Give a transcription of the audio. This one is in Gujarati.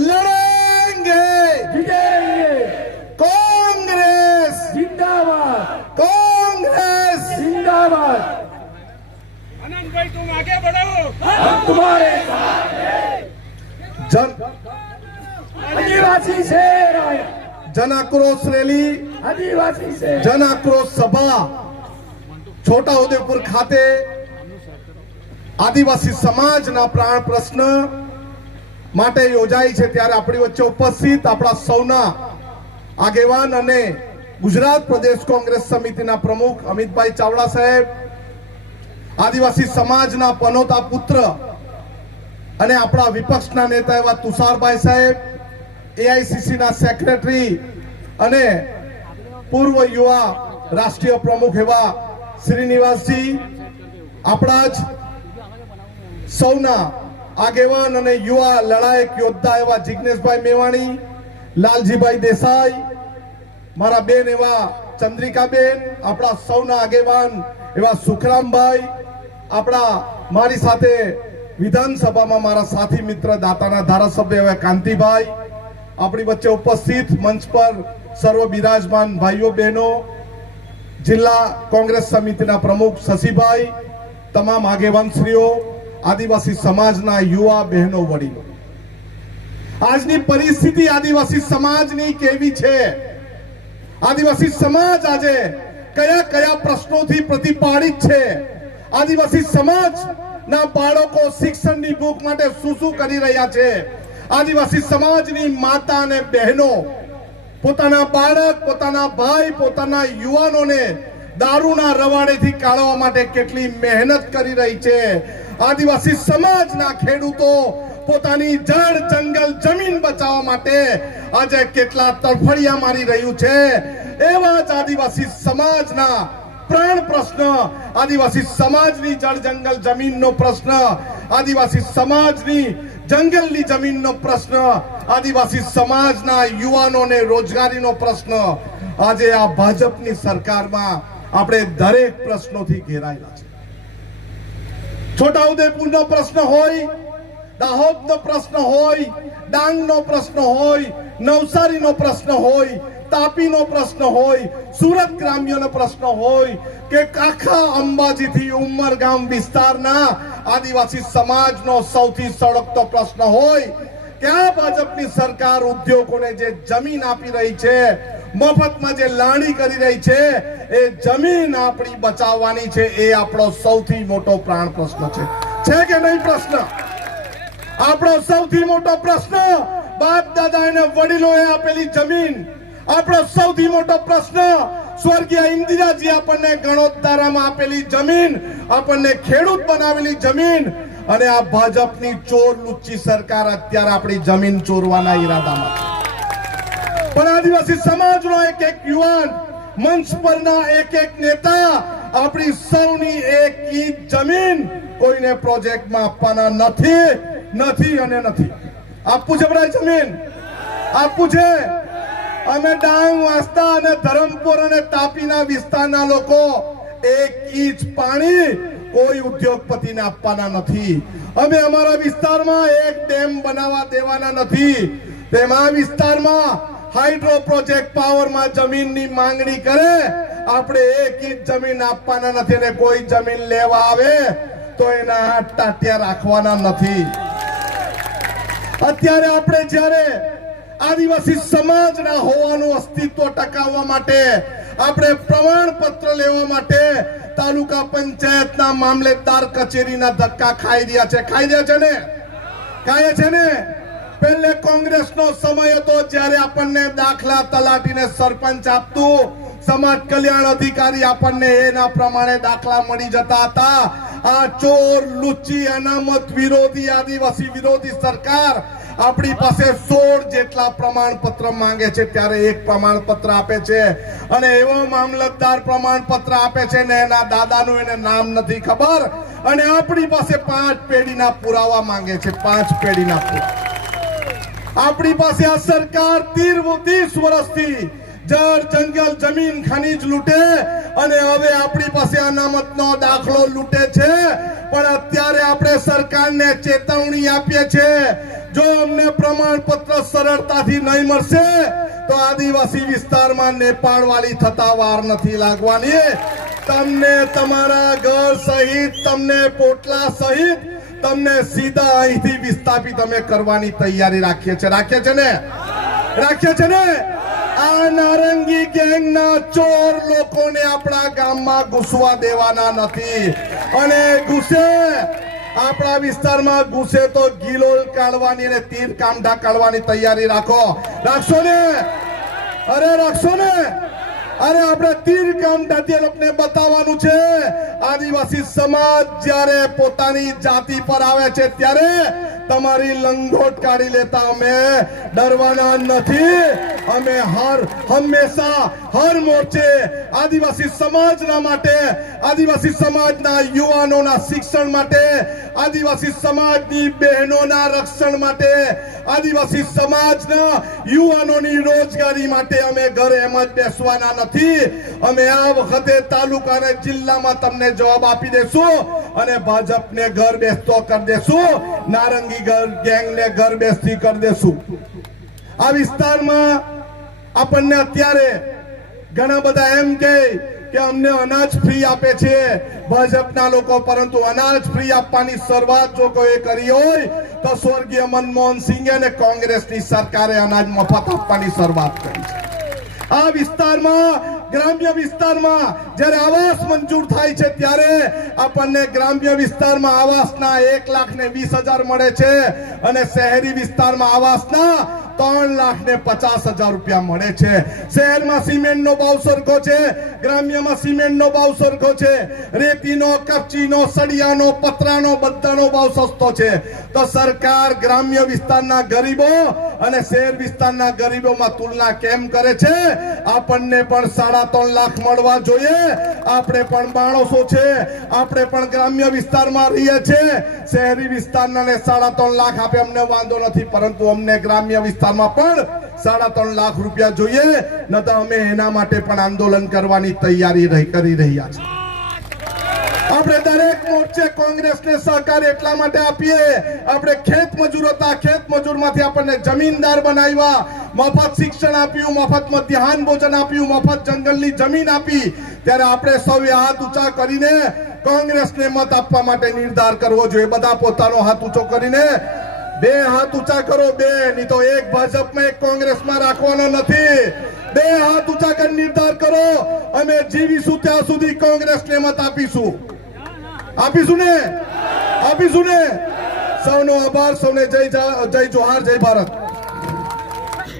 लड़ेंगे कांग्रेस जिंदाबाद कांग्रेस जिंदाबाद आनंद भाई तुम आगे बढ़ो हम तुम्हारे जन आदिवासी से जन आक्रोश रैली आदिवासी से जन आक्रोश सभा છોટા ઉદેપુર ખાતે આદિવાસી સમાજના પ્રાણ પ્રશ્ન માટે યોજાઈ છે ત્યારે આપણી વચ્ચે ઉપસ્થિત આપણા સૌના આગેવાન અને ગુજરાત પ્રદેશ કોંગ્રેસ સમિતિના પ્રમુખ અમિતભાઈ ચાવડા સાહેબ, આદિવાસી સમાજના પનોતા પુત્ર અને આપણા વિપક્ષના નેતા એવા તુષારભાઈ સાહેબ, એઆઈસીસીના સેક્રેટરી અને પૂર્વ યુવા રાષ્ટ્રીય પ્રમુખ એવા શ્રીનિવાસજી, આપણા જ સૌના આગેવાન અને યુવા લડાયક યોદ્ધા એવા જિગ્નેશભાઈ મેવાણી, લાલજીભાઈ દેસાઈ, મારા બેન એવા ચંદ્રિકાબેન, આપણા સૌના આગેવાન એવા સુખરામભાઈ, આપણા મારી સાથે વિધાનસભામાં મારા સાથી મિત્ર દાતાના ધારાસભ્ય એવા કાંતિભાઈ, આપણી વચ્ચે ઉપસ્થિત મંચ પર સર્વ બિરાજમાન ભાઈઓ બહેનો, જિલ્લા કોંગ્રેસ સમિતિના પ્રમુખ શશીભાઈ, તમામ આગેવાનશ્રીઓ આદિવાસી સમાજના યુવા બહેનો વડીલો. આજની પરિસ્થિતિ આદિવાસી સમાજની કેવી છે? આદિવાસી સમાજ આજે કયા કયા પ્રશ્નોથી પ્રતિપાડિત છે? આદિવાસી સમાજ ના બાળકો શિક્ષણની ભૂખ માટે શું શું કરી રહ્યા છે? આદિવાસી સમાજની માતા અને બહેનો, પોતાના બાળક, પોતાના ભાઈ, પોતાના યુવાનોને દારૂના રવાડેથી કાઢવા માટે કેટલી મહેનત કરી રહી છે? આદિવાસી સમાજના ખેડૂતો પોતાની જળ, જંગલ, જમીન બચાવવા માટે આજે કેટલા તરફડિયા મારી રહ્યું છે. એવા જ આદિવાસી સમાજના પ્રાણ પ્રશ્ન, આદિવાસી સમાજની જળ, જંગલ, જમીનનો પ્રશ્ન, આદિવાસી સમાજની જંગલની જમીનનો પ્રશ્ન, આદિવાસી સમાજના યુવાનોને રોજગારીનો પ્રશ્ન. આજે આ ભાજપની સરકારમાં આપણે દરેક પ્રશ્નોથી ઘેરાયેલા છે. છોટાઉદેપુરનો પ્રશ્ન હોય, દાહોદનો પ્રશ્ન હોય, ડાંગનો પ્રશ્ન હોય, નવસારીનો પ્રશ્ન હોય, તાપીનો પ્રશ્ન હોય, સુરત ગ્રામ્યનો પ્રશ્ન હોય કે કાખા અંબાજીથી ઉમરગામ વિસ્તારના આદિવાસી સમાજનો સૌથી સળગતો પ્રશ્ન હોય કે આ ભાજપની સરકાર ઉદ્યોગોને જે જમીન આપી રહી છે મફતમાં જે લાણી કરી રહી છે, એ જમીન આપણી બચાવવાની છે, એ આપણો સૌથી મોટો પ્રાણ પ્રશ્ન છે. છે કે નહીં પ્રશ્ન? આપણો સૌથી મોટો પ્રશ્ન, બાપ દાદા અને વડીલોએ આપેલી જમીન. આપણો સૌથી મોટો પ્રશ્ન, સ્વર્ગીય ઇન્દિરાજી આપણને ગણોત્તારામાં આપેલી જમીન, આપણને ખેડૂત બનાવેલી જમીન અને આ ભાજપની ચોર લુચ્ચી સરકાર અત્યારે આપણી જમીન ચોરવાના ઈરાદામાં આદિવાસી સમાજનો એક એક યુવાન મંચ પરના એક એક નેતા આપણી સૌની એક ઈંચ જમીન કોઈને પ્રોજેક્ટમાં આપવાના નથી નથી અને નથી. આપવું છે બધા જમીન? આપવું છે? અમે ડાંગ વાસ્તા અને ધરમપુર અને તાપીના વિસ્તારના લોકો એક ઇંચ પાણી કોઈ ઉદ્યોગપતિને આપવાના નથી. અમે અમારા વિસ્તારમાં એક ડેમ બનાવવા દેવાના નથી. તેમાં વિસ્તારમાં હાઇડ્રો પ્રોજેક્ટ પાવરમાં જમીનની માંગણી કરે, આપણે એક ઇંચ જમીન આપવાના નથી અને કોઈ જમીન લેવા આવે, તો એના હાથ ટાટિયા રાખવાના નથી. અત્યારે આપણે જ્યારે આદિવાસી સમાજના હોવાનું અસ્તિત્વ ટકાવવા માટે, આપણે પ્રમાણપત્ર લેવા માટે તાલુકા પંચાયતના મામલેદાર કચેરીના ધક્કા ખાઈ રહ્યા છે. ખાઈ રહ્યા છે ને? ખાય છે ને? પહેલે કોંગ્રેસનો સમય હતો જ્યારે આપણને દાખલા તલાટીને સરપંચ આપતું. સમાજ કલ્યાણ અધિકારી આપણને એના પ્રમાણે દાખલા મળી જતા હતા. આ ચોર, લુચ્ચી, અનામત વિરોધી, આદિવાસી વિરોધી સરકાર આપણી પાસે સોળ જેટલા પ્રમાણપત્ર માંગે છે ત્યારે એક પ્રમાણપત્ર આપે છે. અને એવો મામલતદાર પ્રમાણપત્ર આપે છે ને એના દાદાનું એને નામ નથી ખબર. અને આપણી પાસે પાંચ પેઢીના પુરાવા માંગે છે. પાંચ પેઢીના પુરાવા. આપણી પાસે આ સરકાર તીર ત્રીસ વર્ષથી જળ, જંગલ, જમીન, ખનીજ લૂંટે અને હવે આપણી પાસે અનામતનો દાખલો લૂંટે છે. પણ અત્યારે આપણે સરકારને ચેતવણી આપીએ છીએ, જો અમને પ્રમાણપત્ર સરળતાથી નહીં મળશે, તો આદિવાસી વિસ્તારમાં નેપાળ વાળી થતા વાર નથી લાગવાની. તમને તમારા ઘર સહિત, તમને પોટલા સહિત તમને સીધા અહીંથી વિસ્થાપિત અમે કરવાની તૈયારી રાખીએ છીએ. રાખીએ છે ને? રાખીએ છે ને? આ નારંગી ગેંગના ચોર લોકોને આપણા ગામમાં ઘૂસવા દેવાના નથી. અને ઘૂસે. આપણા વિસ્તારમાં ઘૂસે તો ગિલોલ કાઢવાની અને તીર કામઢા કાઢવાની તૈયારી રાખો. રાખશો ને? અરે, રાખશો ને? અરે આપણે તીર કામઢાથી એ લોકોને બતાવવાનું છે. આદિવાસી સમાજ જ્યારે પોતાની જાતિ પર આવે છે ત્યારે તમારી લંગોટ કાઢી લેતા અમે ડરવાના નથી. અમે હર હંમેશા હર મોરચે આદિવાસી સમાજના માટે આદિવાસી સમાજના યુવાનોના શિક્ષણ માટે આદિવાસી સમાજની બહેનોના રક્ષણ માટે આદિવાસી સમાજના યુવાનોની રોજગારી માટે અમે ઘરે એમ જ બેસવાના નથી અમે આ વખતે તાલુકા અને જિલ્લામાં તમને જવાબ આપી દેશું અને ભાજપને ઘર બેસતો કરી દેશું નારંગી ગેંગને ઘર બેસતી કરી દેશું આ વિસ્તારમાં આપણને અત્યારે ઘણા બધા એમ કહે કે અમને અનાજ ફ્રી આપે છે. ભાજપના લોકો, પરંતુ અનાજ ફ્રી આપવાની શરૂઆત જો કોઈ કરી હોય, તો સ્વર્ગીય મનમોહન સિંહ અને કોંગ્રેસની સરકારે અનાજ મફત આપવાની શરૂઆત કરી છે. આ વિસ્તારમાં, ગ્રામ્ય વિસ્તારમાં જ્યારે આવાસ મંજૂર થાય છે, ત્યારે આપણને ગ્રામ્ય વિસ્તારમાં આવાસના એક લાખ ને વીસ હજાર મળે છે અને શહેરી વિસ્તારમાં આવાસના ત્રણ લાખ ને પચાસ હજાર રૂપિયા મળે છે. શહેરમાં સિમેન્ટનો ભાવ સરખો છે, ગ્રામ્યમાં સિમેન્ટનો ભાવ સરખો છે, રેતીનો, કપચીનો, સળિયાનો, પતરાનો બધાનો ભાવ સસ્તો છે. તો સરકાર ગ્રામ્ય વિસ્તારના ગરીબો અને શહેર વિસ્તારના ગરીબોમાં તુલના કેમ કરે છે? આપણને પણ સાડા ત્રણ લાખ મળવા જોઈએ. આપણે પણ માણસો છે. આપણે પણ ગ્રામ્ય વિસ્તારમાં રહીએ છીએ. શહેરી વિસ્તારના સાડા ત્રણ લાખ આપે, અમને વાંધો નથી, પરંતુ અમને ગ્રામ્ય વિસ્તારમાં પણ સાડા ત્રણ લાખ રૂપિયા જોઈએ ન તો અમે એના માટે પણ આંદોલન કરવાની તૈયારી કરી રહ્યા છીએ. આપણે દરેક શિક્ષણ આપ્યું, મફત મફત જંગલની જમીન આપી. ત્યારે આપણે સૌએ હાથ ઊંચા કરીને કોંગ્રેસને મત આપવા માટે નિર્ધાર કરવો જોઈએ. બધા પોતાનો હાથ ઊંચો કરીને બે હાથ ઊંચા કરો બે, નહીં તો એક ભાજપમાં એક કોંગ્રેસમાં રાખવાનો નથી. બે હાથ ઊંચા કરી નિર્ધાર કરો અમે જીવીશું ત્યાં સુધી કોંગ્રેસને મત આપીશું. આપીશું ને? આપીશું ને? સૌનો આભાર, સૌને જય જય જોહાર, જય ભારત.